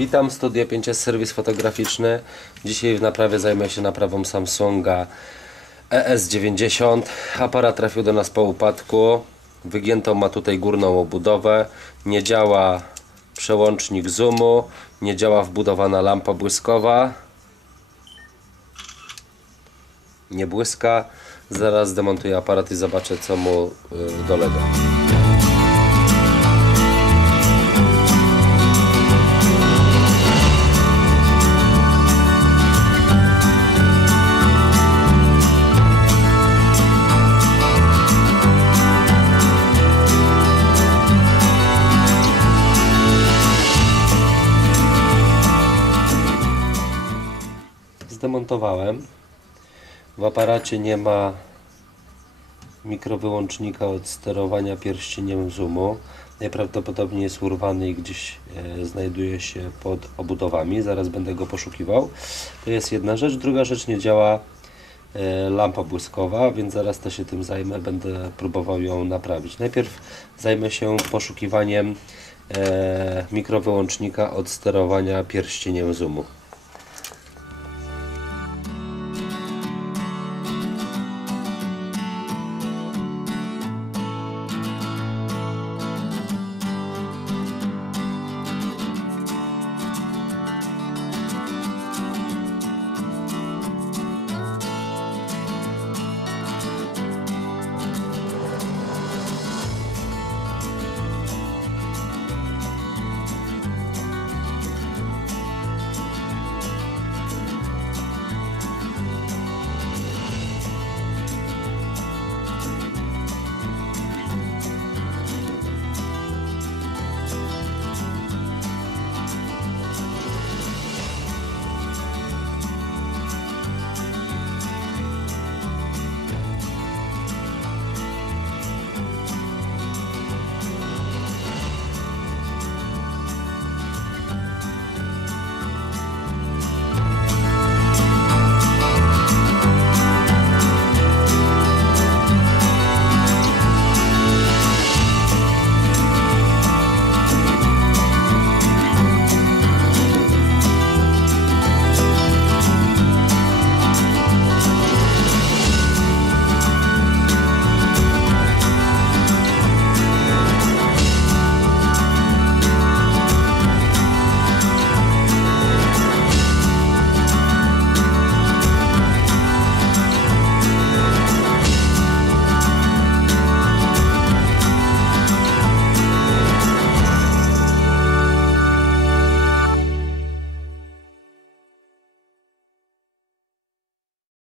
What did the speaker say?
Witam, Studio 5 serwis fotograficzny. Dzisiaj w naprawie zajmę się naprawą Samsunga E ES90. Aparat trafił do nas po upadku. Wygiętą ma tutaj górną obudowę. Nie działa przełącznik zoomu. Nie działa wbudowana lampa błyskowa. Nie błyska. Zaraz zdemontuję aparat i zobaczę co mu y, dolega. Zdemontowałem. W aparacie nie ma mikrowyłącznika od sterowania pierścieniem zoomu. Najprawdopodobniej jest urwany i gdzieś e, znajduje się pod obudowami. Zaraz będę go poszukiwał. To jest jedna rzecz. Druga rzecz nie działa e, lampa błyskowa, więc zaraz też się tym zajmę. Będę próbował ją naprawić. Najpierw zajmę się poszukiwaniem e, mikrowyłącznika od sterowania pierścieniem zoomu.